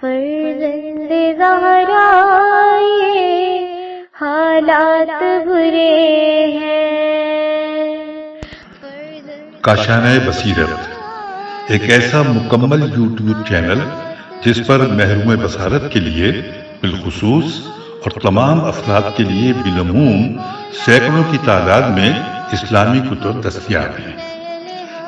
فرزند زہرا یہ حالات برے ہیں۔ کاشانہ بصیرت ایک ایسا مکمل یوٹیوب چینل جس پر محروم بصارت کے لیے بالخصوص اور تمام افراد کے لیے بالعموم سینکڑوں کی تعداد میں اسلامی کتب دستیاب ہیں۔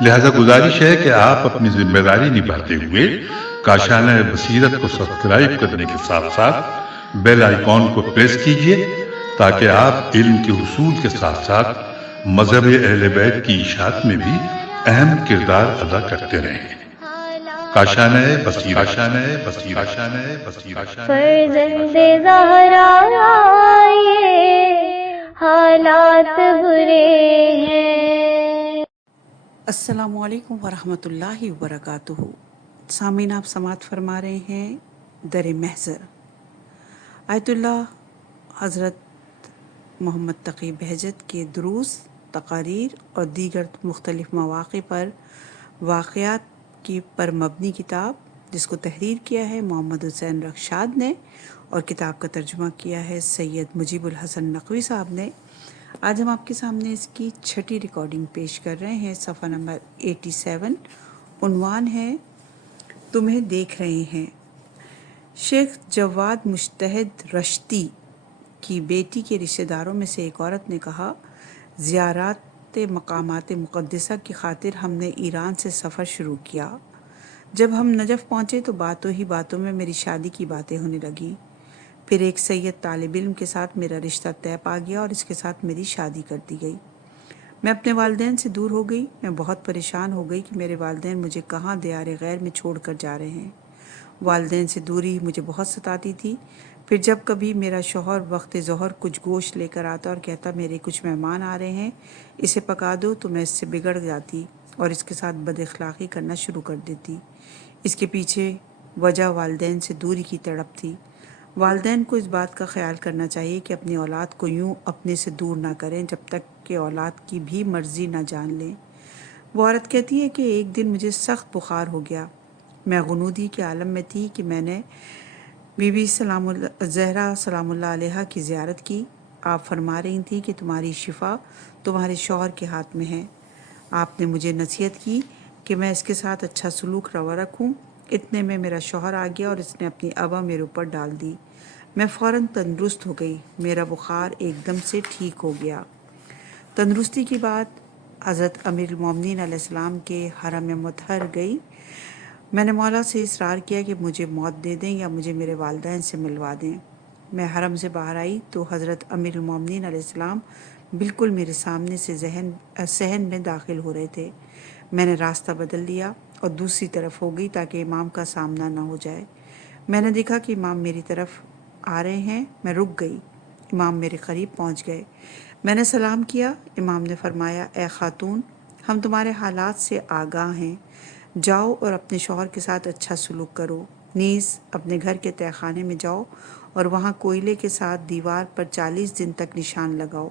لہذا گزارش ہے کہ آپ اپنی ذمہ داری نبھاتے ہوئے کاشانہ بصیرت کو سبسکرائب کرنے کے ساتھ ساتھ بیل آئیکن کو پریس کیجئے تاکہ آپ علم کے حصول کے ساتھ ساتھ مذہب اہل بیت کی اشاعت میں بھی اہم کردار ادا کرتے رہیں۔ کاشانہ بصیرت۔ فرزند زہرا یہ حالات برے ہیں۔ السلام علیکم ورحمۃ اللہ وبرکاتہ۔ سامعین، آپ سماعت فرما رہے ہیں در محضر آیت اللہ حضرت محمد تقی بہجت کے دروس، تقاریر اور دیگر مختلف مواقع پر واقعات کی پر مبنی کتاب، جس کو تحریر کیا ہے محمد حسین رخشاد نے اور کتاب کا ترجمہ کیا ہے سید مجیب الحسن نقوی صاحب نے۔ آج ہم آپ کے سامنے اس کی 6ٹھی ریکارڈنگ پیش کر رہے ہیں۔ صفحہ نمبر 87، عنوان ہے تمہیں دیکھ رہے ہیں۔ شیخ جواد مجتہد رشتی کی بیٹی کے رشتہ داروں میں سے ایک عورت نے کہا، زیارات مقامات مقدسہ کی خاطر ہم نے ایران سے سفر شروع کیا۔ جب ہم نجف پہنچے تو باتوں ہی باتوں میں میری شادی کی باتیں ہونے لگیں۔ پھر ایک سید طالب علم کے ساتھ میرا رشتہ طے پا گیا اور اس کے ساتھ میری شادی کر دی گئی۔ میں اپنے والدین سے دور ہو گئی۔ میں بہت پریشان ہو گئی کہ میرے والدین مجھے کہاں دیار غیر میں چھوڑ کر جا رہے ہیں۔ والدین سے دوری مجھے بہت ستاتی تھی۔ پھر جب کبھی میرا شوہر وقت ظہر کچھ گوشت لے کر آتا اور کہتا میرے کچھ مہمان آ رہے ہیں، اسے پکا دو، تو میں اس سے بگڑ جاتی اور اس کے ساتھ بد اخلاقی کرنا شروع کر دیتی۔ اس کے پیچھے وجہ والدین سے دوری کی تڑپ تھی۔ والدین کو اس بات کا خیال کرنا چاہیے کہ اپنی اولاد کو یوں اپنے سے دور نہ کریں جب تک کہ اولاد کی بھی مرضی نہ جان لیں۔ وہ عورت کہتی ہے کہ ایک دن مجھے سخت بخار ہو گیا۔ میں غنودی کے عالم میں تھی کہ میں نے بی بی زہرا سلام اللہ علیہا کی زیارت کی۔ آپ فرما رہی تھیں کہ تمہاری شفا تمہارے شوہر کے ہاتھ میں ہے۔ آپ نے مجھے نصیحت کی کہ میں اس کے ساتھ اچھا سلوک روا رکھوں۔ اتنے میں میرا شوہر آ گیا اور اس نے اپنی ابا میرے اوپر ڈال دی۔ میں فوراً تندرست ہو گئی۔ میرا بخار ایک دم سے ٹھیک ہو گیا۔ تندرستی کی بات حضرت امیر المومنین علیہ السلام کے حرم مطہر گئی۔ میں نے مولا سے اصرار کیا کہ مجھے موت دے دیں یا مجھے میرے والدین سے ملوا دیں۔ میں حرم سے باہر آئی تو حضرت امیر المومنین علیہ السلام بالکل میرے سامنے سے صحن میں داخل ہو رہے تھے۔ میں نے راستہ بدل لیا اور دوسری طرف ہو گئی تاکہ امام کا سامنا نہ ہو جائے۔ میں نے دیکھا کہ امام میری طرف آ رہے ہیں۔ میں رک گئی۔ امام میرے قریب پہنچ گئے۔ میں نے سلام کیا۔ امام نے فرمایا، اے خاتون، ہم تمہارے حالات سے آگاہ ہیں۔ جاؤ اور اپنے شوہر کے ساتھ اچھا سلوک کرو۔ نیز اپنے گھر کے تہہ خانے میں جاؤ اور وہاں کوئلے کے ساتھ دیوار پر 40 دن تک نشان لگاؤ۔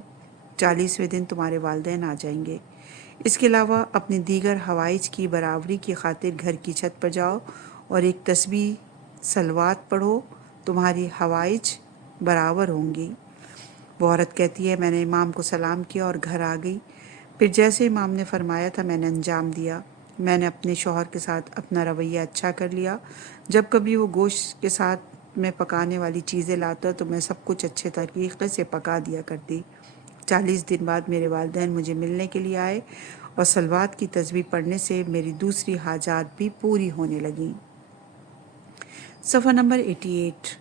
40ویں دن تمہارے والدین آ جائیں گے۔ اس کے علاوہ اپنی دیگر حوائج کی برابری کی خاطر گھر کی چھت پر جاؤ اور ایک تسبیح صلوات پڑھو، تمہاری حوائج برابر ہوں گی۔ وہ عورت کہتی ہے، میں نے امام کو سلام کیا اور گھر آ گئی۔ پھر جیسے امام نے فرمایا تھا میں نے انجام دیا۔ میں نے اپنے شوہر کے ساتھ اپنا رویہ اچھا کر لیا۔ جب کبھی وہ گوشت کے ساتھ میں پکانے والی چیزیں لاتا تو میں سب کچھ اچھے طریقے سے پکا دیا کرتی۔ 40 دن بعد میرے والدین مجھے ملنے کے لیے آئے اور صلوات کی تسبیح پڑھنے سے میری دوسری حاجات بھی پوری ہونے لگیں۔ صفحہ نمبر 88،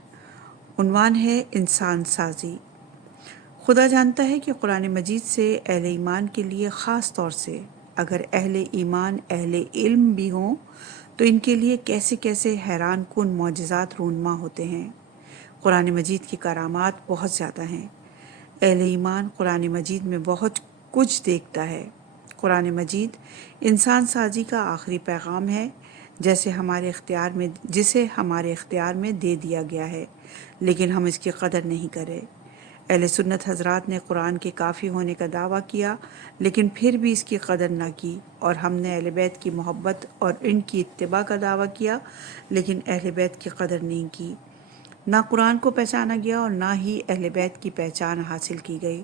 عنوان ہے انسان سازی۔ خدا جانتا ہے کہ قرآن مجید سے اہل ایمان کے لیے خاص طور سے اگر اہل ایمان اہل علم بھی ہوں تو ان کے لیے کیسے کیسے حیران کن معجزات رونما ہوتے ہیں۔ قرآن مجید کی کرامات بہت زیادہ ہیں۔ اہل ایمان قرآن مجید میں بہت کچھ دیکھتا ہے۔ قرآن مجید انسان سازی کا آخری پیغام ہے، جسے ہمارے اختیار میں دے دیا گیا ہے، لیکن ہم اس کی قدر نہیں کرے۔ اہل سنت حضرات نے قرآن کے کافی ہونے کا دعویٰ کیا لیکن پھر بھی اس کی قدر نہ کی، اور ہم نے اہل بیت کی محبت اور ان کی اتباع کا دعویٰ کیا لیکن اہل بیت کی قدر نہیں کی۔ نہ قرآن کو پہچانا گیا اور نہ ہی اہل بیت کی پہچان حاصل کی گئی۔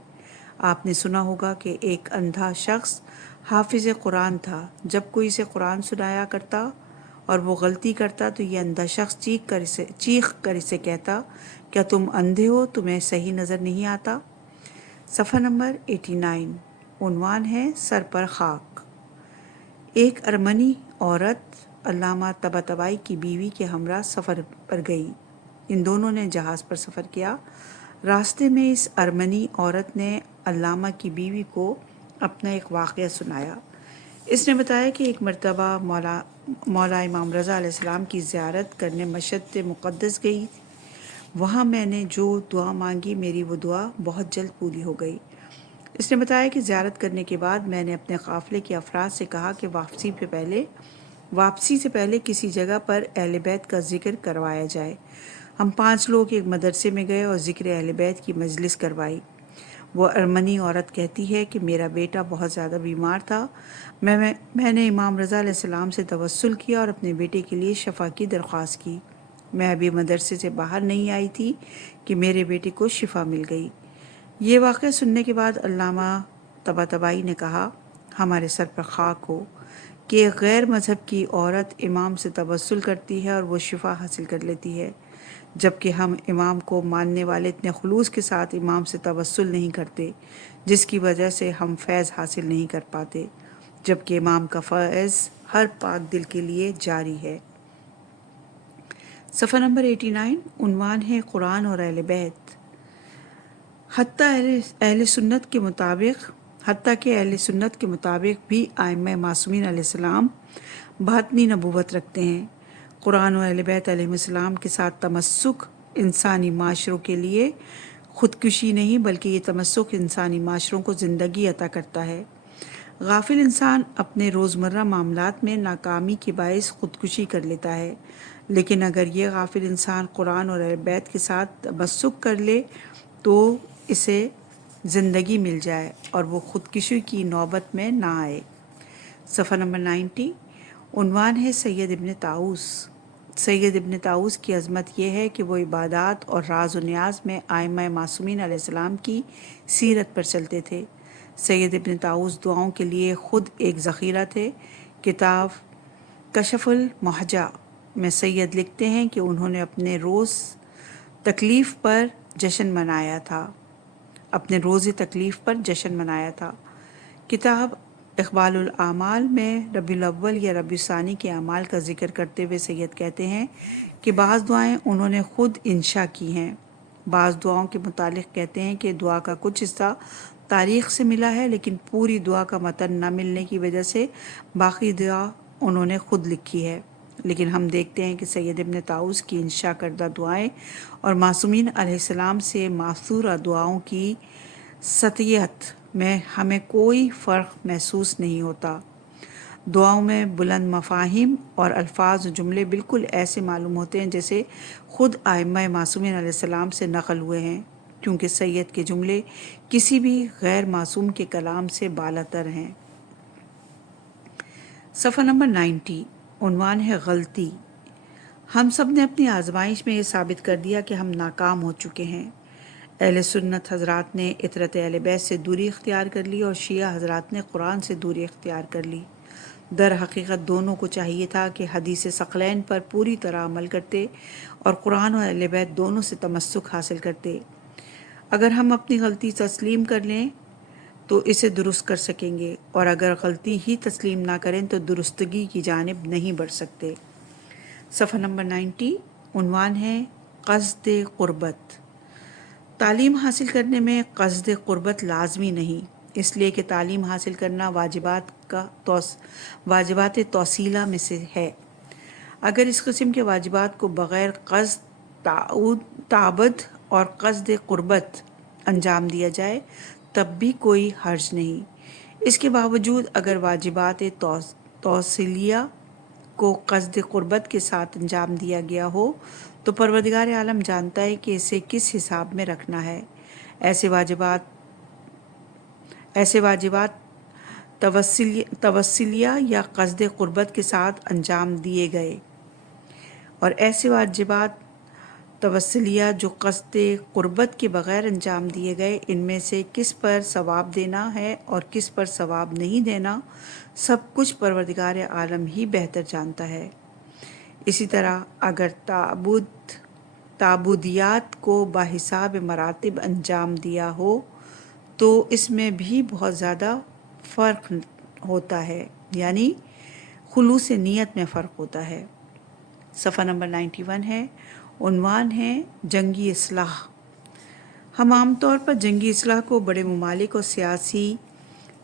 آپ نے سنا ہوگا کہ ایک اندھا شخص حافظ قرآن تھا۔ جب کوئی اسے قرآن سنایا کرتا اور وہ غلطی کرتا تو یہ اندھا شخص چیخ کر اسے کہتا، کیا تم اندھے ہو، تمہیں صحیح نظر نہیں آتا؟ صفحہ نمبر 89، عنوان ہے سر پر خاک۔ ایک ارمنی عورت علامہ طباطبائی کی بیوی کے ہمراہ سفر پر گئی۔ ان دونوں نے جہاز پر سفر کیا۔ راستے میں اس ارمنی عورت نے علامہ کی بیوی کو اپنا ایک واقعہ سنایا۔ اس نے بتایا کہ ایک مرتبہ مولا امام رضا علیہ السلام کی زیارت کرنے مشہد مقدس گئی۔ وہاں میں نے جو دعا مانگی میری وہ دعا بہت جلد پوری ہو گئی۔ اس نے بتایا کہ زیارت کرنے کے بعد میں نے اپنے قافلے کے افراد سے کہا کہ واپسی سے پہلے کسی جگہ پر اہل بیت کا ذکر کروایا جائے۔ ہم 5 لوگ ایک مدرسے میں گئے اور ذکر اہل بیت کی مجلس کروائی۔ وہ ارمنی عورت کہتی ہے کہ میرا بیٹا بہت زیادہ بیمار تھا۔ میں نے امام رضا علیہ السلام سے توسل کیا اور اپنے بیٹے کے لیے شفا کی درخواست کی۔ میں ابھی مدرسے سے باہر نہیں آئی تھی کہ میرے بیٹے کو شفا مل گئی۔ یہ واقعہ سننے کے بعد علامہ طباطبائی نے کہا، ہمارے سر پر خاک ہو کہ ایک غیر مذہب کی عورت امام سے توسل کرتی ہے اور وہ شفا حاصل کر لیتی ہے، جبکہ ہم امام کو ماننے والے اتنے خلوص کے ساتھ امام سے توسل نہیں کرتے جس کی وجہ سے ہم فیض حاصل نہیں کر پاتے، جبکہ امام کا فیض ہر پاک دل کے لیے جاری ہے۔ صفحہ نمبر 89، عنوان ہے قرآن اور اہل بیت۔ حتیٰ کہ اہل سنت کے مطابق بھی ائمہ معصومین علیہ السلام باطنی نبوت رکھتے ہیں۔ قرآن و اہل بیت علیہ السلام کے ساتھ تمسک انسانی معاشروں کے لیے خودکشی نہیں بلکہ یہ تمسک انسانی معاشروں کو زندگی عطا کرتا ہے۔ غافل انسان اپنے روزمرہ معاملات میں ناکامی کے باعث خودکشی کر لیتا ہے، لیکن اگر یہ غافل انسان قرآن اور اہل بیت کے ساتھ تمسک کر لے تو اسے زندگی مل جائے اور وہ خودکشی کی نوبت میں نہ آئے۔ صفحہ نمبر 90، عنوان ہے سید ابن طاؤس۔ سید ابن طاؤس کی عظمت یہ ہے کہ وہ عبادات اور راز و نیاز میں ائمہ معصومین علیہ السلام کی سیرت پر چلتے تھے۔ سید ابن طاؤس دعاؤں کے لیے خود ایک ذخیرہ تھے۔ کتاب کشف المحجہ میں سید لکھتے ہیں کہ انہوں نے اپنے روز تکلیف پر جشن منایا تھا۔ کتاب اقبال الاعمال میں ربیع الاول یا ربیع الثانی کے اعمال کا ذکر کرتے ہوئے سید کہتے ہیں کہ بعض دعائیں انہوں نے خود انشاء کی ہیں۔ بعض دعاؤں کے متعلق کہتے ہیں کہ دعا کا کچھ حصہ تاریخ سے ملا ہے لیکن پوری دعا کا متن نہ ملنے کی وجہ سے باقی دعا انہوں نے خود لکھی ہے۔ لیکن ہم دیکھتے ہیں کہ سید ابن طاؤس کی انشاء کردہ دعائیں اور معصومین علیہ السلام سے ماثورہ دعاؤں کی سطحیت میں ہمیں کوئی فرق محسوس نہیں ہوتا۔ دعاؤں میں بلند مفاہیم اور الفاظ و جملے بالکل ایسے معلوم ہوتے ہیں جیسے خود ائمہ معصومین علیہ السلام سے نقل ہوئے ہیں، کیونکہ سید کے جملے کسی بھی غیر معصوم کے کلام سے بالاتر ہیں۔ صفحہ نمبر 90، عنوان ہے غلطی۔ ہم سب نے اپنی آزمائش میں یہ ثابت کر دیا کہ ہم ناکام ہو چکے ہیں۔ اہل سنت حضرات نے اطرت اہل بیت سے دوری اختیار کر لی اور شیعہ حضرات نے قرآن سے دوری اختیار کر لی۔ در حقیقت دونوں کو چاہیے تھا کہ حدیث ثقلین پر پوری طرح عمل کرتے اور قرآن و اہل بیت دونوں سے تمسک حاصل کرتے۔ اگر ہم اپنی غلطی تسلیم کر لیں تو اسے درست کر سکیں گے، اور اگر غلطی ہی تسلیم نہ کریں تو درستگی کی جانب نہیں بڑھ سکتے۔ صفحہ نمبر 90، عنوان ہے قصد قربت۔ تعلیم حاصل کرنے میں قصد قربت لازمی نہیں، اس لیے کہ تعلیم حاصل کرنا واجبات توصیلہ میں سے ہے۔ اگر اس قسم کے واجبات کو بغیر قصد تعبد اور قصد قربت انجام دیا جائے تب بھی کوئی حرج نہیں۔ اس کے باوجود اگر واجبات توصیلیہ کو قصد قربت کے ساتھ انجام دیا گیا ہو تو پروردگار عالم جانتا ہے کہ اسے کس حساب میں رکھنا ہے۔ ایسے واجبات توسلیہ یا قصد قربت کے ساتھ انجام دیے گئے، اور ایسے واجبات توسلیہ جو قصد قربت کے بغیر انجام دیے گئے، ان میں سے کس پر ثواب دینا ہے اور کس پر ثواب نہیں دینا، سب کچھ پروردگار عالم ہی بہتر جانتا ہے۔ اسی طرح اگر تعبدیات کو باحساب مراتب انجام دیا ہو تو اس میں بھی بہت زیادہ فرق ہوتا ہے، یعنی خلوص نیت میں فرق ہوتا ہے۔ صفحہ نمبر 91 ہے، عنوان ہے جنگی اصلاح۔ ہم عام طور پر جنگی اصلاح کو بڑے ممالک اور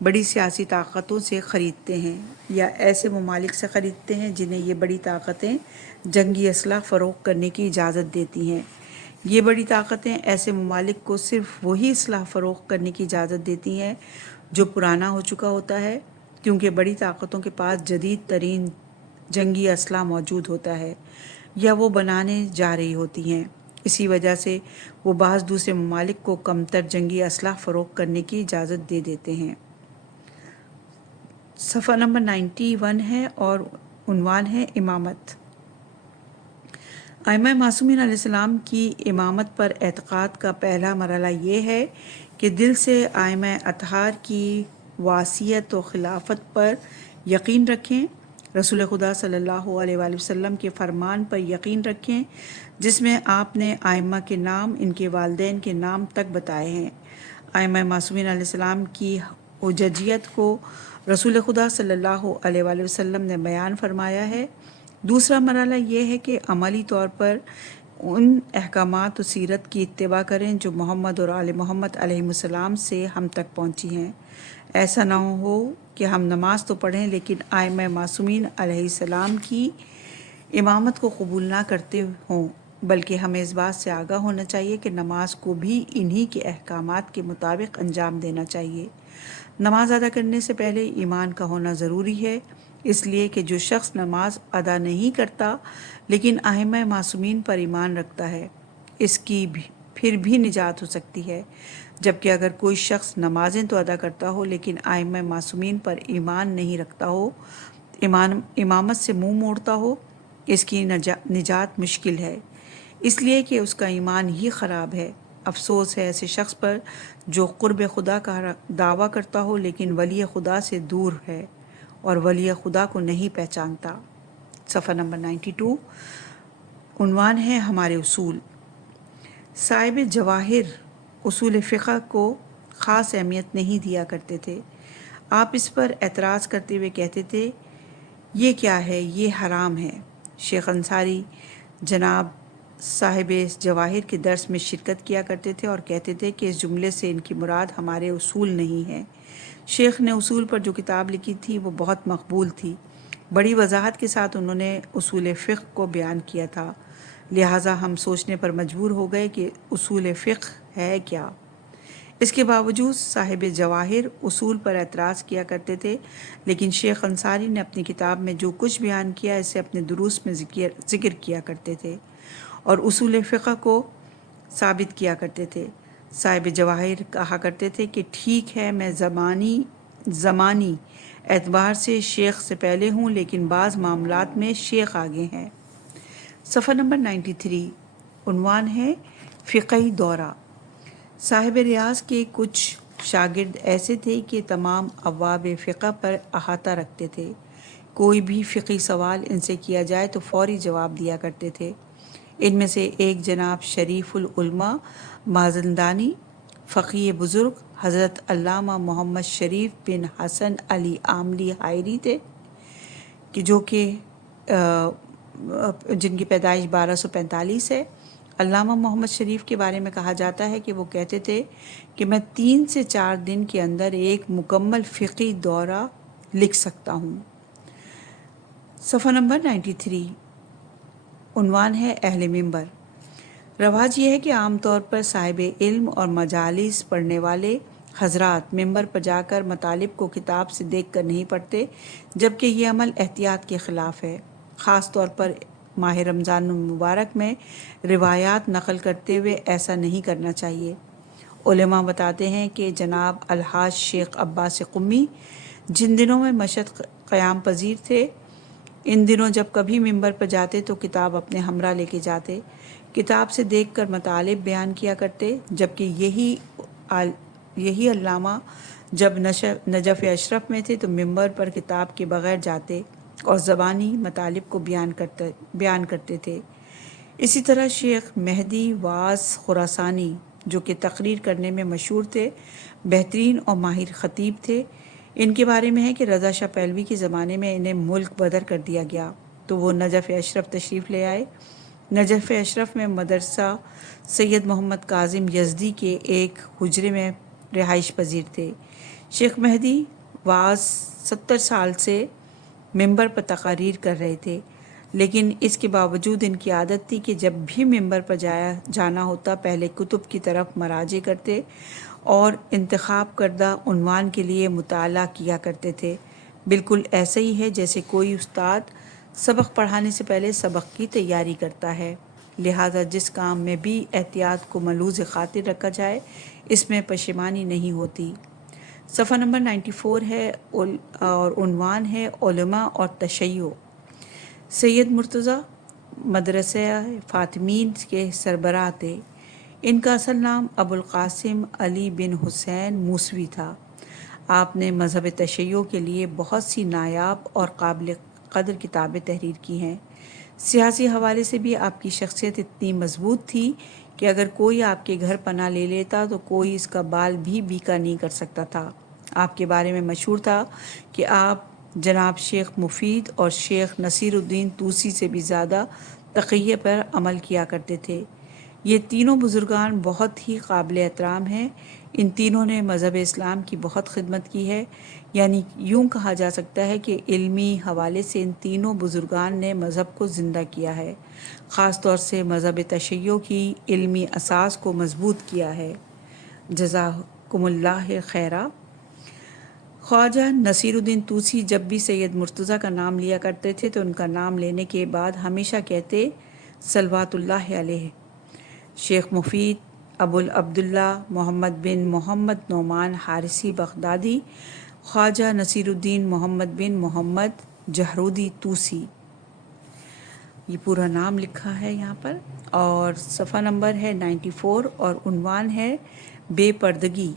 بڑی سیاسی طاقتوں سے خریدتے ہیں، یا ایسے ممالک سے خریدتے ہیں جنہیں یہ بڑی طاقتیں جنگی اصلاح فروغ کرنے کی اجازت دیتی ہیں۔ یہ بڑی طاقتیں ایسے ممالک کو صرف وہی اصلاح فروغ کرنے کی اجازت دیتی ہیں جو پرانا ہو چکا ہوتا ہے، کیونکہ بڑی طاقتوں کے پاس جدید ترین جنگی اسلحہ موجود ہوتا ہے یا وہ بنانے جا رہی ہوتی ہیں۔ اسی وجہ سے وہ بعض دوسرے ممالک کو کمتر جنگی اسلحہ فروغ کرنے کی اجازت دے دیتے ہیں۔ صفحہ نمبر 91 ہے اور عنوان ہے امامت۔ ائمہ معصومین علیہ السلام کی امامت پر اعتقاد کا پہلا مرحلہ یہ ہے کہ دل سے ائمہ اطہار کی وصیت و خلافت پر یقین رکھیں، رسول خدا صلی اللہ علیہ وآلہ وسلم کے فرمان پر یقین رکھیں جس میں آپ نے ائمہ کے نام ان کے والدین کے نام تک بتائے ہیں۔ ائمہ معصومین علیہ السلام کی حجیت کو رسول خدا صلی اللہ علیہ وآلہ وسلم نے بیان فرمایا ہے۔ دوسرا مرحلہ یہ ہے کہ عملی طور پر ان احکامات و سیرت کی اتباع کریں جو محمد اور آل محمد علیہ السلام سے ہم تک پہنچی ہیں۔ ایسا نہ ہو کہ ہم نماز تو پڑھیں لیکن ائمہ معصومین علیہ السلام کی امامت کو قبول نہ کرتے ہوں، بلکہ ہمیں اس بات سے آگاہ ہونا چاہیے کہ نماز کو بھی انہی کے احکامات کے مطابق انجام دینا چاہیے۔ نماز ادا کرنے سے پہلے ایمان کا ہونا ضروری ہے، اس لیے کہ جو شخص نماز ادا نہیں کرتا لیکن ائمہ معصومین پر ایمان رکھتا ہے، اس کی پھر بھی نجات ہو سکتی ہے، جبکہ اگر کوئی شخص نمازیں تو ادا کرتا ہو لیکن ائمہ معصومین پر ایمان نہیں رکھتا ہو، امامت سے منہ موڑتا ہو، اس کی نجات مشکل ہے، اس لیے کہ اس کا ایمان ہی خراب ہے۔ افسوس ہے ایسے شخص پر جو قرب خدا کا دعویٰ کرتا ہو لیکن ولی خدا سے دور ہے اور ولی خدا کو نہیں پہچانتا۔ صفحہ نمبر 92، عنوان ہے ہمارے اصول۔ صاحب جواہر اصول فقہ کو خاص اہمیت نہیں دیا کرتے تھے۔ آپ اس پر اعتراض کرتے ہوئے کہتے تھے یہ کیا ہے، یہ حرام ہے۔ شیخ انصاری جناب صاحب جواہر کے درس میں شرکت کیا کرتے تھے اور کہتے تھے کہ اس جملے سے ان کی مراد ہمارے اصول نہیں ہے۔ شیخ نے اصول پر جو کتاب لکھی تھی وہ بہت مقبول تھی، بڑی وضاحت کے ساتھ انہوں نے اصول فقہ کو بیان کیا تھا، لہٰذا ہم سوچنے پر مجبور ہو گئے کہ اصول فقہ ہے کیا۔ اس کے باوجود صاحب جواہر اصول پر اعتراض کیا کرتے تھے، لیکن شیخ انصاری نے اپنی کتاب میں جو کچھ بیان کیا اسے اپنے دروس میں ذکر کیا کرتے تھے اور اصول فقہ کو ثابت کیا کرتے تھے۔ صاحب جواہر کہا کرتے تھے کہ ٹھیک ہے میں زمانی اعتبار سے شیخ سے پہلے ہوں لیکن بعض معاملات میں شیخ آگے ہیں۔ صفحہ نمبر 93، عنوان ہے فقہی دورہ۔ صاحب ریاض کے کچھ شاگرد ایسے تھے کہ تمام ابواب فقہ پر احاطہ رکھتے تھے، کوئی بھی فقہی سوال ان سے کیا جائے تو فوری جواب دیا کرتے تھے۔ ان میں سے ایک جناب شریف العلماء مازندانی، فقیہ بزرگ حضرت علامہ محمد شریف بن حسن علی عاملی حائری تھے، جن کی پیدائش 1245 ہے۔ علامہ محمد شریف کے بارے میں کہا جاتا ہے کہ وہ کہتے تھے کہ میں 3 سے 4 دن کے اندر ایک مکمل فقہی دورہ لکھ سکتا ہوں۔ صفحہ نمبر 93، عنوان ہے اہل منبر۔ رواج یہ ہے کہ عام طور پر صاحب علم اور مجالس پڑھنے والے حضرات منبر پر جا کر مطالب کو کتاب سے دیکھ کر نہیں پڑھتے، جبکہ یہ عمل احتیاط کے خلاف ہے۔ خاص طور پر ماہ رمضان المبارک میں روایات نقل کرتے ہوئے ایسا نہیں کرنا چاہیے، علماء بتاتے ہیں کہ جناب الحاج شیخ عباس قمی جن دنوں میں مشہد قیام پذیر تھے، ان دنوں جب کبھی ممبر پر جاتے تو کتاب اپنے ہمراہ لے کے جاتے، کتاب سے دیکھ کر مطالب بیان کیا کرتے، جبکہ یہی علامہ جب نجف اشرف میں تھے تو ممبر پر کتاب کے بغیر جاتے اور زبانی مطالب کو بیان کرتے تھے۔ اسی طرح شیخ مہدی واعظ خراسانی جو کہ تقریر کرنے میں مشہور تھے، بہترین اور ماہر خطیب تھے، ان کے بارے میں ہے کہ رضا شاہ پہلوی کے زمانے میں انہیں ملک بدر کر دیا گیا تو وہ نجف اشرف تشریف لے آئے۔ نجف اشرف میں مدرسہ سید محمد کاظم یزدی کے ایک حجرے میں رہائش پذیر تھے۔ شیخ مہدی واعظ 70 سال سے ممبر پر تقاریر کر رہے تھے، لیکن اس کے باوجود ان کی عادت تھی کہ جب بھی ممبر پر جانا ہوتا پہلے کتب کی طرف مراجع کرتے اور انتخاب کردہ عنوان کے لیے مطالعہ کیا کرتے تھے۔ بالکل ایسا ہی ہے جیسے کوئی استاد سبق پڑھانے سے پہلے سبق کی تیاری کرتا ہے، لہذا جس کام میں بھی احتیاط کو ملحوظ خاطر رکھا جائے اس میں پشیمانی نہیں ہوتی۔ صفحہ نمبر 94 ہے اور عنوان ہے علماء اور تشیع۔ سید مرتضیٰ مدرسہ فاطمین کے سربراہ تھے۔ ان کا اصل نام ابو القاسم علی بن حسین موسوی تھا۔ آپ نے مذہب تشیع کے لیے بہت سی نایاب اور قابل قدر کتابیں تحریر کی ہیں۔ سیاسی حوالے سے بھی آپ کی شخصیت اتنی مضبوط تھی کہ اگر کوئی آپ کے گھر پناہ لے لیتا تو کوئی اس کا بال بھی بیکا نہیں کر سکتا تھا۔ آپ کے بارے میں مشہور تھا کہ آپ جناب شیخ مفید اور شیخ نصیر الدین طوسی سے بھی زیادہ تقیہ پر عمل کیا کرتے تھے۔ یہ تینوں بزرگان بہت ہی قابل احترام ہیں۔ ان تینوں نے مذہب اسلام کی بہت خدمت کی ہے، یعنی یوں کہا جا سکتا ہے کہ علمی حوالے سے ان تینوں بزرگان نے مذہب کو زندہ کیا ہے، خاص طور سے مذہب تشیع کی علمی اساس کو مضبوط کیا ہے۔ جزاکم اللہ خیرہ۔ خواجہ نصیر الدین طوسی جب بھی سید مرتضیٰ کا نام لیا کرتے تھے تو ان کا نام لینے کے بعد ہمیشہ کہتے صلوات اللہ علیہ۔ شیخ مفید ابو عبداللہ محمد بن محمد نعمان حارثی بغدادی، خواجہ نصیر الدین محمد بن محمد جہرودی طوسی، یہ پورا نام لکھا ہے یہاں پر۔ اور صفحہ نمبر ہے 94 اور عنوان ہے بے پردگی۔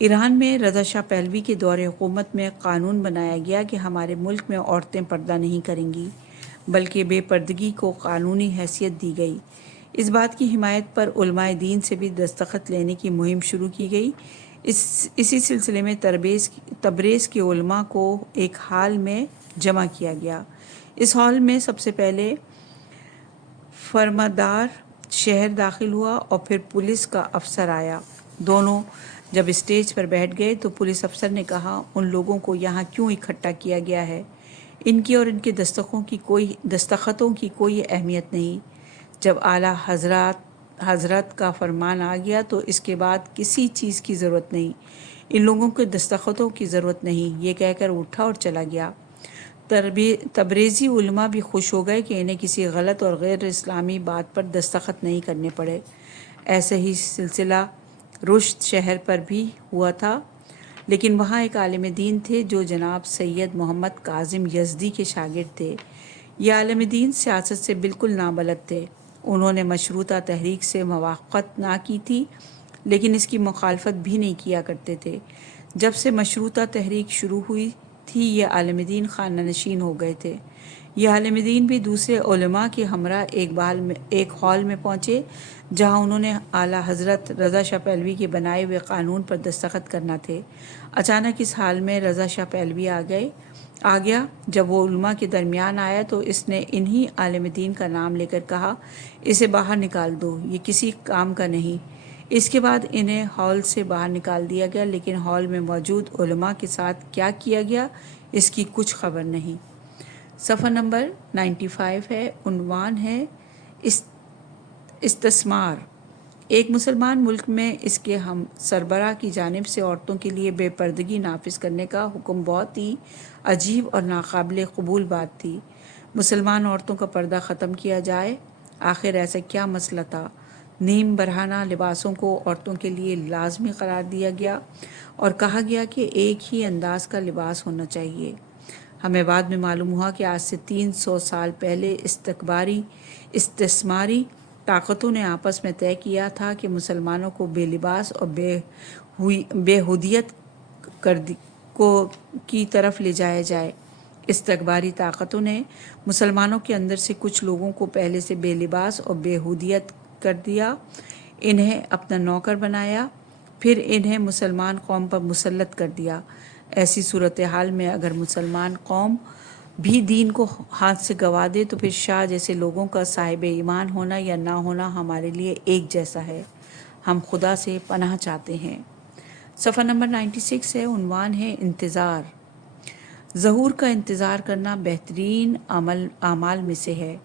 ایران میں رضا شاہ پہلوی کے دور حکومت میں قانون بنایا گیا کہ ہمارے ملک میں عورتیں پردہ نہیں کریں گی، بلکہ بے پردگی کو قانونی حیثیت دی گئی۔ اس بات کی حمایت پر علماء دین سے بھی دستخط لینے کی مہم شروع کی گئی۔ اسی سلسلے میں تبریز کے علماء کو ایک ہال میں جمع کیا گیا۔ اس ہال میں سب سے پہلے فرماندار شہر داخل ہوا اور پھر پولیس کا افسر آیا۔ دونوں جب اسٹیج پر بیٹھ گئے تو پولیس افسر نے کہا، ان لوگوں کو یہاں کیوں اکٹھا کیا گیا ہے؟ ان کی اور ان کے دستخطوں کی کوئی اہمیت نہیں۔ جب اعلیٰ حضرت کا فرمان آ گیا تو اس کے بعد کسی چیز کی ضرورت نہیں، ان لوگوں کے دستخطوں کی ضرورت نہیں، یہ کہہ کر اٹھا اور چلا گیا۔ تبریزی علماء بھی خوش ہو گئے کہ انہیں کسی غلط اور غیر اسلامی بات پر دستخط نہیں کرنے پڑے۔ ایسے ہی سلسلہ رشت شہر پر بھی ہوا تھا، لیکن وہاں ایک عالم دین تھے جو جناب سید محمد کاظم یزدی کے شاگرد تھے۔ یہ عالم دین سیاست سے بالکل نابلد تھے۔ انہوں نے مشروطہ تحریک سے موافقت نہ کی تھی، لیکن اس کی مخالفت بھی نہیں کیا کرتے تھے۔ جب سے مشروطہ تحریک شروع ہوئی تھی یہ عالم دین خانہ نشین ہو گئے تھے۔ یہ عالم دین بھی دوسرے علماء کے ہمراہ ایک ہال میں پہنچے جہاں انہوں نے اعلیٰ حضرت رضا شاہ پہلوی کے بنائے ہوئے قانون پر دستخط کرنا تھے۔ اچانک اس حال میں رضا شاہ پہلوی آ گیا۔ جب وہ علماء کے درمیان آیا تو اس نے انہی عالم دین کا نام لے کر کہا، اسے باہر نکال دو، یہ کسی کام کا نہیں۔ اس کے بعد انہیں ہال سے باہر نکال دیا گیا، لیکن ہال میں موجود علماء کے ساتھ کیا کیا گیا اس کی کچھ خبر نہیں۔ صفحہ نمبر 95 ہے، عنوان ہے استثمار۔ ایک مسلمان ملک میں اس کے ہم سربراہ کی جانب سے عورتوں کے لیے بے پردگی نافذ کرنے کا حکم بہت ہی عجیب اور ناقابل قبول بات تھی۔ مسلمان عورتوں کا پردہ ختم کیا جائے، آخر ایسا کیا مسئلہ تھا؟ نیم برہنہ لباسوں کو عورتوں کے لیے لازمی قرار دیا گیا اور کہا گیا کہ ایک ہی انداز کا لباس ہونا چاہیے۔ ہمیں بعد میں معلوم ہوا کہ آج سے 300 سال پہلے استثماری طاقتوں نے آپس میں طے کیا تھا کہ مسلمانوں کو بے لباس اور بے ہودیت کی طرف لے جایا جائے۔ استکباری طاقتوں نے مسلمانوں کے اندر سے کچھ لوگوں کو پہلے سے بے لباس اور بے ہودیت کر دیا، انہیں اپنا نوکر بنایا، پھر انہیں مسلمان قوم پر مسلط کر دیا۔ ایسی صورتحال میں اگر مسلمان قوم بھی دین کو ہاتھ سے گوا دے تو پھر شاہ جیسے لوگوں کا صاحب ایمان ہونا یا نہ ہونا ہمارے لیے ایک جیسا ہے۔ ہم خدا سے پناہ چاہتے ہیں۔ صفحہ نمبر 96 ہے، عنوان ہے انتظار۔ ظہور کا انتظار کرنا بہترین اعمال میں سے ہے،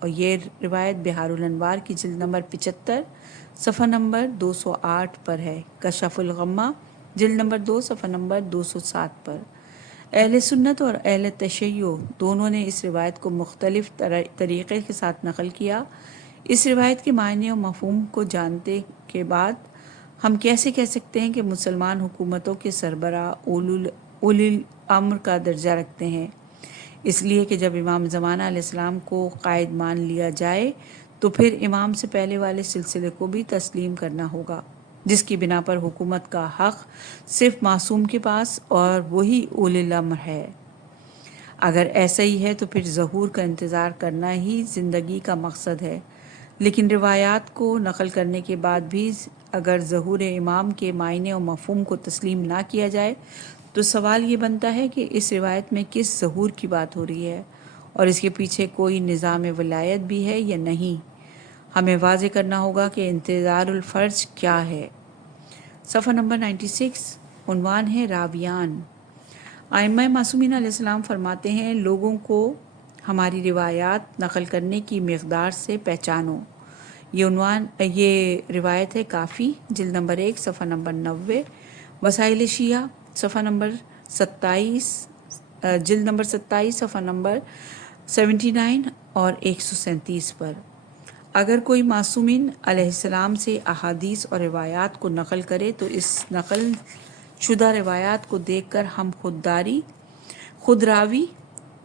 اور یہ روایت بحار الانوار کی جلد نمبر 75 صفحہ نمبر 208 پر ہے۔ کشف الغمہ جلد نمبر 2 صفحہ نمبر 207 پر۔ اہل سنت اور اہل تشیع دونوں نے اس روایت کو مختلف طریقے کے ساتھ نقل کیا۔ اس روایت کے معنی اور مفہوم کو جانتے کے بعد ہم کیسے کہہ سکتے ہیں کہ مسلمان حکومتوں کے سربراہ اولی الامر کا درجہ رکھتے ہیں؟ اس لیے کہ جب امام زمانہ علیہ السلام کو قائد مان لیا جائے تو پھر امام سے پہلے والے سلسلے کو بھی تسلیم کرنا ہوگا، جس کی بنا پر حکومت کا حق صرف معصوم کے پاس اور وہی اولی الامر ہے۔ اگر ایسا ہی ہے تو پھر ظہور کا انتظار کرنا ہی زندگی کا مقصد ہے۔ لیکن روایات کو نقل کرنے کے بعد بھی اگر ظہور امام کے معنی اور مفہوم کو تسلیم نہ کیا جائے تو سوال یہ بنتا ہے کہ اس روایت میں کس ظہور کی بات ہو رہی ہے اور اس کے پیچھے کوئی نظام ولایت بھی ہے یا نہیں۔ ہمیں واضح کرنا ہوگا کہ انتظار الفرج کیا ہے۔ صفحہ نمبر 96 عنوان ہے راویان۔ ائمہ معصومین علیہ السلام فرماتے ہیں، لوگوں کو ہماری روایات نقل کرنے کی مقدار سے پہچانو۔ یہ روایت ہے کافی جلد نمبر 1 صفحہ نمبر 90، وسائل شیعہ صفحہ نمبر 27 جلد نمبر 27 صفحہ نمبر 79 اور 137 پر۔ اگر کوئی معصومین علیہ السلام سے احادیث اور روایات کو نقل کرے تو اس نقل شدہ روایات کو دیکھ کر ہم خود راوی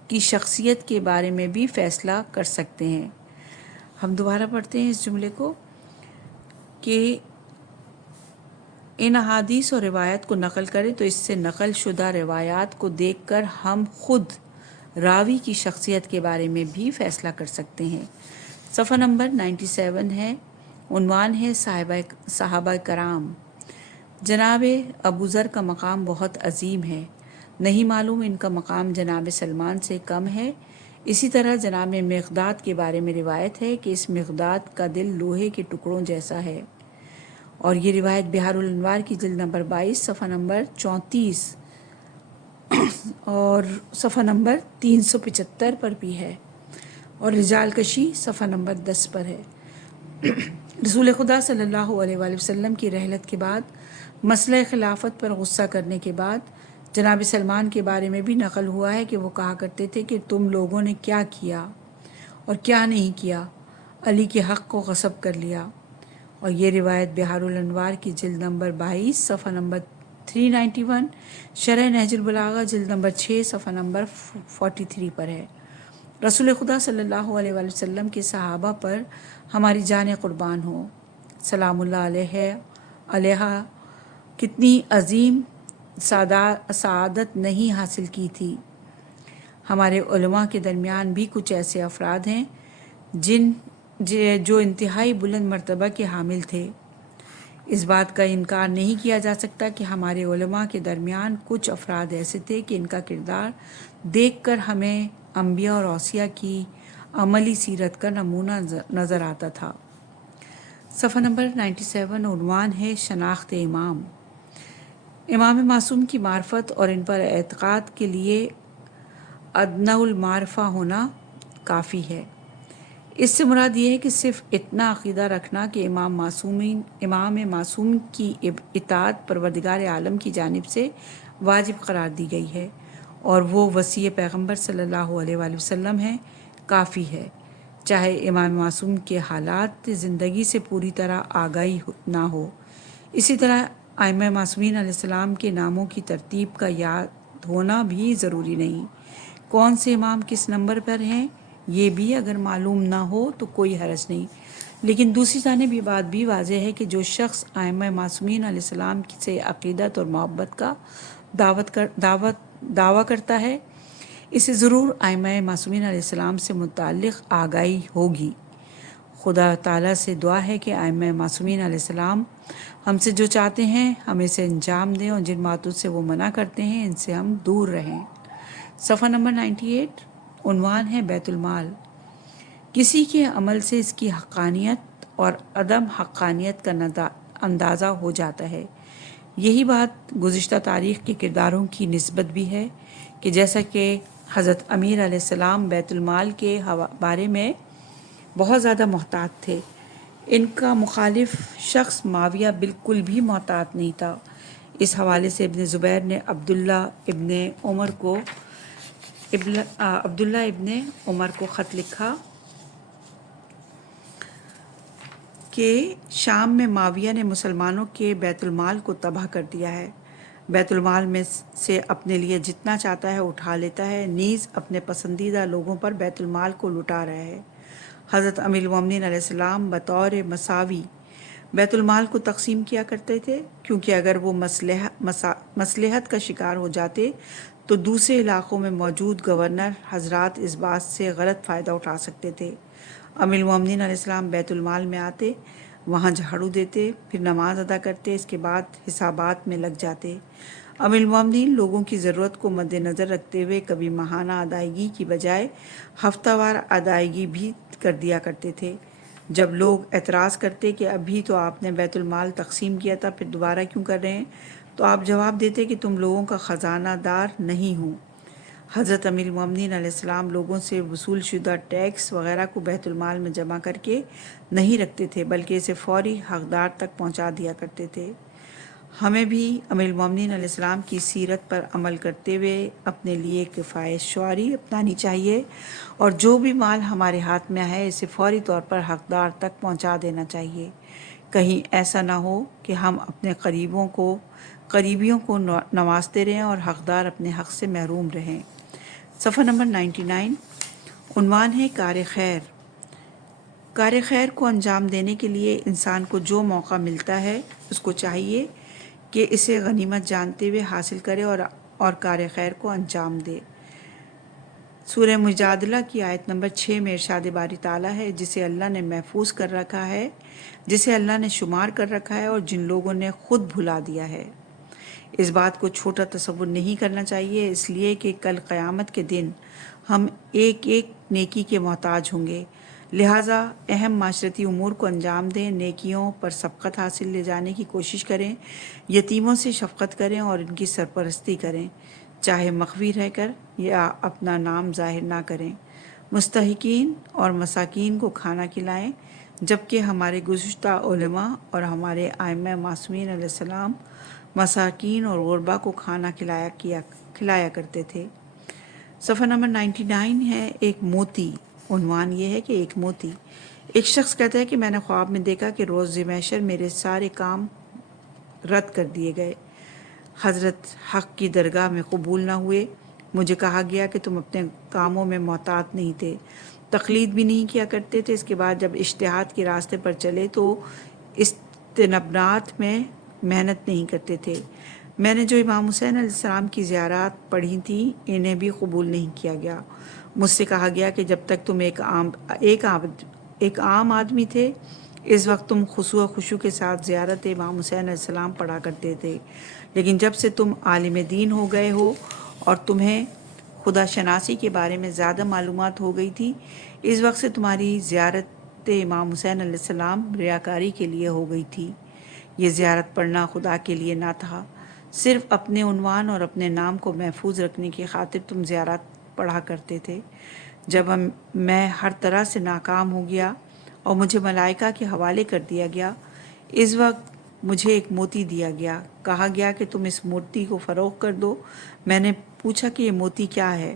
کی شخصیت کے بارے میں بھی فیصلہ کر سکتے ہیں۔ ہم دوبارہ پڑھتے ہیں اس جملے کو کہ ان احادیث اور روایات کو نقل کرے تو اس سے نقل شدہ روایات کو دیکھ کر ہم خود راوی کی شخصیت کے بارے میں بھی فیصلہ کر سکتے ہیں۔ صفحہ نمبر 97 ہے، عنوان ہے صحابہ کرام۔ جناب ابو ذر کا مقام بہت عظیم ہے، نہیں معلوم ان کا مقام جناب سلمان سے کم ہے۔ اسی طرح جناب مقداد کے بارے میں روایت ہے کہ اس مقداد کا دل لوہے کے ٹکڑوں جیسا ہے، اور یہ روایت بحار الانوار کی جلد نمبر 22 صفحہ نمبر 34 اور صفحہ نمبر 375 پر بھی ہے، اور رجال کشی صفحہ نمبر 10 پر ہے۔ رسول خدا صلی اللہ علیہ وآلہ وسلم کی رحلت کے بعد مسئلہ خلافت پر غصہ کرنے کے بعد جناب سلمان کے بارے میں بھی نقل ہوا ہے کہ وہ کہا کرتے تھے کہ تم لوگوں نے کیا کیا اور کیا نہیں کیا، علی کے حق کو غصب کر لیا، اور یہ روایت بحار الانوار کی جلد نمبر 22 صفحہ نمبر 391، شرح نہج البلاغہ جلد نمبر 6 صفحہ نمبر 43 پر ہے۔ رسول خدا صلی اللہ علیہ وآلہ وسلم کے صحابہ پر ہماری جان قربان ہو، سلام اللہ علیہ کتنی عظیم سعادت نہیں حاصل کی تھی۔ ہمارے علماء کے درمیان بھی کچھ ایسے افراد ہیں جو انتہائی بلند مرتبہ کے حامل تھے۔ اس بات کا انکار نہیں کیا جا سکتا کہ ہمارے علماء کے درمیان کچھ افراد ایسے تھے کہ ان کا کردار دیکھ کر ہمیں انبیاء اور اوصیاء کی عملی سیرت کا نمونہ نظر آتا تھا۔ صفحہ نمبر 97 عنوان ہے شناخت امام۔ امام معصوم کی معرفت اور ان پر اعتقاد کے لیے ادنی المعرفہ ہونا کافی ہے۔ اس سے مراد یہ ہے کہ صرف اتنا عقیدہ رکھنا کہ امام معصوم کی اطاعت پروردگار عالم کی جانب سے واجب قرار دی گئی ہے اور وہ وصی پیغمبر صلی اللہ علیہ وآلہ وسلم ہے، کافی ہے۔ چاہے امام معصوم کے حالات زندگی سے پوری طرح آگاہی نہ ہو۔ اسی طرح ائمہ معصومین علیہ السلام کے ناموں کی ترتیب کا یاد ہونا بھی ضروری نہیں۔ کون سے امام کس نمبر پر ہیں یہ بھی اگر معلوم نہ ہو تو کوئی حرج نہیں، لیکن دوسری جانب یہ بات بھی واضح ہے کہ جو شخص ائمہ معصومین علیہ السلام سے عقیدت اور محبت کا دعویٰ کرتا ہے اسے ضرور ائمہ معصومین علیہ السلام سے متعلق آگاہی ہوگی۔ خدا تعالیٰ سے دعا ہے کہ ائمہ معصومین علیہ السلام ہم سے جو چاہتے ہیں ہم اسے انجام دیں، اور جن باتوں سے وہ منع کرتے ہیں ان سے ہم دور رہیں۔ صفحہ نمبر 98، عنوان ہے بیت المال۔ کسی کے عمل سے اس کی حقانیت اور عدم حقانیت کا اندازہ ہو جاتا ہے۔ یہی بات گزشتہ تاریخ کے کرداروں کی نسبت بھی ہے کہ جیسا کہ حضرت امیر علیہ السلام بیت المال کے بارے میں بہت زیادہ محتاط تھے، ان کا مخالف شخص معاویہ بالکل بھی محتاط نہیں تھا۔ اس حوالے سے ابن زبیر نے عبداللہ ابن عمر کو خط لکھا کہ شام میں معاویہ نے مسلمانوں کے بیت المال کو تباہ کر دیا ہے، بیت المال میں سے اپنے لیے جتنا چاہتا ہے اٹھا لیتا ہے، نیز اپنے پسندیدہ لوگوں پر بیت المال کو لٹا رہا ہے۔ حضرت امیر المومنین علیہ السلام بطور مساوی بیت المال کو تقسیم کیا کرتے تھے، کیونکہ اگر وہ مصلحت کا شکار ہو جاتے تو دوسرے علاقوں میں موجود گورنر حضرات اس بات سے غلط فائدہ اٹھا سکتے تھے۔ امیر المومنین علیہ السلام بیت المال میں آتے، وہاں جھاڑو دیتے، پھر نماز ادا کرتے، اس کے بعد حسابات میں لگ جاتے۔ امیر المومنین لوگوں کی ضرورت کو مد نظر رکھتے ہوئے کبھی ماہانہ ادائیگی کی بجائے ہفتہ وار ادائیگی بھی کر دیا کرتے تھے۔ جب لوگ اعتراض کرتے کہ ابھی تو آپ نے بیت المال تقسیم کیا تھا، پھر دوبارہ کیوں کر رہے ہیں، تو آپ جواب دیتے کہ تم لوگوں کا خزانہ دار نہیں ہوں۔ حضرت امیر المومنین علیہ السلام لوگوں سے وصول شدہ ٹیکس وغیرہ کو بیت المال میں جمع کر کے نہیں رکھتے تھے، بلکہ اسے فوری حقدار تک پہنچا دیا کرتے تھے۔ ہمیں بھی امیر المومنین علیہ السلام کی سیرت پر عمل کرتے ہوئے اپنے لیے کفایت شعاری اپنانی چاہیے، اور جو بھی مال ہمارے ہاتھ میں ہے اسے فوری طور پر حقدار تک پہنچا دینا چاہیے۔ کہیں ایسا نہ ہو کہ ہم اپنے قریبیوں کو نوازتے رہیں اور حقدار اپنے حق سے محروم رہیں۔ صفحہ نمبر 99، عنوان ہے کار خیر۔ کار خیر کو انجام دینے کے لیے انسان کو جو موقع ملتا ہے اس کو چاہیے کہ اسے غنیمت جانتے ہوئے حاصل کرے اور کار خیر کو انجام دے۔ سورہ مجادلہ کی آیت نمبر 6 میں ارشاد باری تعالیٰ ہے، جسے اللہ نے محفوظ کر رکھا ہے، جسے اللہ نے شمار کر رکھا ہے، اور جن لوگوں نے خود بھلا دیا ہے۔ اس بات کو چھوٹا تصور نہیں کرنا چاہیے، اس لیے کہ کل قیامت کے دن ہم ایک ایک نیکی کے محتاج ہوں گے، لہٰذا اہم معاشرتی امور کو انجام دیں، نیکیوں پر سبقت حاصل لے جانے کی کوشش کریں، یتیموں سے شفقت کریں اور ان کی سرپرستی کریں، چاہے مخفی رہ کر یا اپنا نام ظاہر نہ کریں، مستحقین اور مساکین کو کھانا کھلائیں، جبکہ ہمارے گزشتہ علماء اور ہمارے ائمہ معصومین علیہ السلام مساکین اور غربا کو کھانا کھلایا کرتے تھے۔ صفحہ نمبر 99 ہے ایک موتی۔ عنوان یہ ہے کہ ایک موتی۔ ایک شخص کہتا ہے کہ میں نے خواب میں دیکھا کہ روز محشر میرے سارے کام رد کر دیے گئے، حضرت حق کی درگاہ میں قبول نہ ہوئے، مجھے کہا گیا کہ تم اپنے کاموں میں محتاط نہیں تھے، تقلید بھی نہیں کیا کرتے تھے، اس کے بعد جب اجتہاد کے راستے پر چلے تو استنباط میں محنت نہیں کرتے تھے، میں نے جو امام حسین علیہ السلام کی زیارات پڑھی تھیں انہیں بھی قبول نہیں کیا گیا، مجھ سے کہا گیا کہ جب تک تم ایک عام آدمی تھے اس وقت تم خضوع و خشوع کے ساتھ زیارت امام حسین علیہ السلام پڑھا کرتے تھے، لیکن جب سے تم عالم دین ہو گئے ہو اور تمہیں خدا شناسی کے بارے میں زیادہ معلومات ہو گئی تھی، اس وقت سے تمہاری زیارت امام حسین علیہ السلام ریاکاری کے لیے ہو گئی تھی۔ یہ زیارت پڑھنا خدا کے لیے نہ تھا، صرف اپنے عنوان اور اپنے نام کو محفوظ رکھنے کی خاطر تم زیارت پڑھا کرتے تھے۔ جب میں ہر طرح سے ناکام ہو گیا اور مجھے ملائکہ کے حوالے کر دیا گیا، اس وقت مجھے ایک موتی دیا گیا، کہا گیا کہ تم اس موتی کو فروخت کر دو۔ میں نے پوچھا کہ یہ موتی کیا ہے؟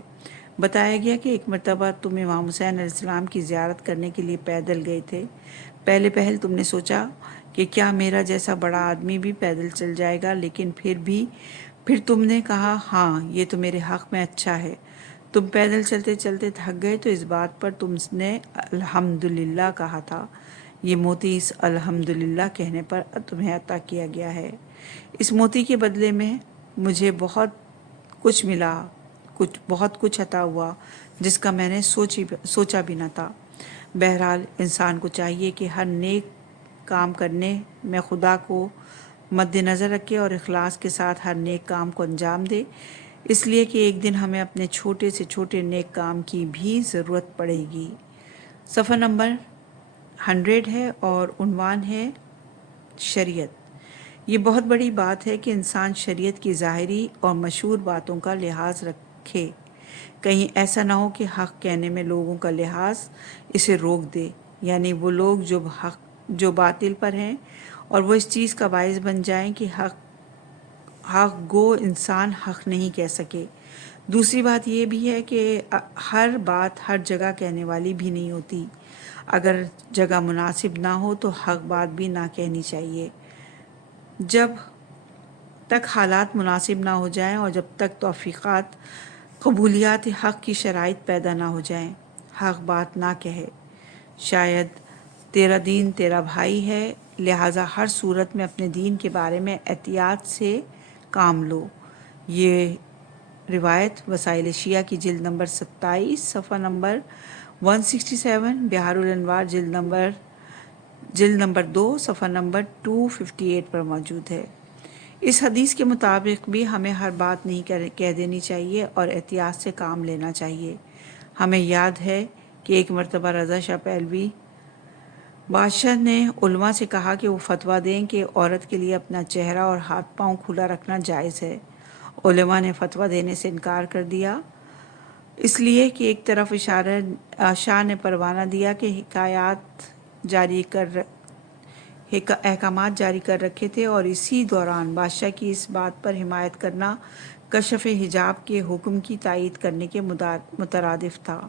بتایا گیا کہ ایک مرتبہ تم امام حسین علیہ السلام کی زیارت کرنے کے لیے پیدل گئے تھے۔ پہلے پہل تم نے سوچا کہ کیا میرا جیسا بڑا آدمی بھی پیدل چل جائے گا، لیکن پھر تم نے کہا ہاں یہ تو میرے حق میں اچھا ہے۔ تم پیدل چلتے چلتے تھک گئے تو اس بات پر تم نے الحمدللہ کہا تھا۔ یہ موتی اس الحمدللہ کہنے پر تمہیں عطا کیا گیا ہے۔ اس موتی کے بدلے میں مجھے بہت کچھ ملا، بہت کچھ عطا ہوا جس کا میں نے سوچا بھی نہ تھا۔ بہرحال انسان کو چاہیے کہ ہر نیک کام کرنے میں خدا کو مد نظر رکھے اور اخلاص کے ساتھ ہر نیک کام کو انجام دے، اس لیے کہ ایک دن ہمیں اپنے چھوٹے سے چھوٹے نیک کام کی بھی ضرورت پڑے گی۔ صفحہ نمبر 100 ہے اور عنوان ہے شریعت۔ یہ بہت بڑی بات ہے کہ انسان شریعت کی ظاہری اور مشہور باتوں کا لحاظ رکھے، کہیں ایسا نہ ہو کہ حق کہنے میں لوگوں کا لحاظ اسے روک دے، یعنی وہ لوگ جو باطل پر ہیں اور وہ اس چیز کا باعث بن جائیں کہ حق گو انسان حق نہیں کہہ سکے۔ دوسری بات یہ بھی ہے کہ ہر بات ہر جگہ کہنے والی بھی نہیں ہوتی۔ اگر جگہ مناسب نہ ہو تو حق بات بھی نہ کہنی چاہیے۔ جب تک حالات مناسب نہ ہو جائیں اور جب تک توفیقات قبولیات حق کی شرائط پیدا نہ ہو جائیں، حق بات نہ کہے۔ شاید تیرا دین تیرا بھائی ہے، لہٰذا ہر صورت میں اپنے دین کے بارے میں احتیاط سے کام لو۔ یہ روایت وسائل شیعہ کی جلد نمبر 27 صفحہ نمبر 167، بہار الانوار جلد نمبر 2 صفحہ نمبر 258 پر موجود ہے۔ اس حدیث کے مطابق بھی ہمیں ہر بات نہیں کہہ دینی چاہیے اور احتیاط سے کام لینا چاہیے۔ ہمیں یاد ہے کہ ایک مرتبہ رضا شاہ پہلوی بادشاہ نے علماء سے کہا کہ وہ فتویٰ دیں کہ عورت کے لیے اپنا چہرہ اور ہاتھ پاؤں کھلا رکھنا جائز ہے۔ علماء نے فتویٰ دینے سے انکار کر دیا، اس لیے کہ ایک طرف شاہ نے پروانہ دیا کہ احکامات جاری کر رکھے تھے اور اسی دوران بادشاہ کی اس بات پر حمایت کرنا کشف حجاب کے حکم کی تائید کرنے کے مترادف تھا۔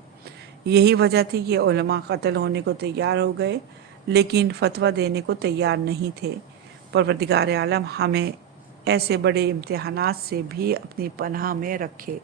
یہی وجہ تھی کہ علماء قتل ہونے کو تیار ہو گئے لیکن فتویٰ دینے کو تیار نہیں تھے۔ پروردگار عالم ہمیں ایسے بڑے امتحانات سے بھی اپنی پناہ میں رکھے۔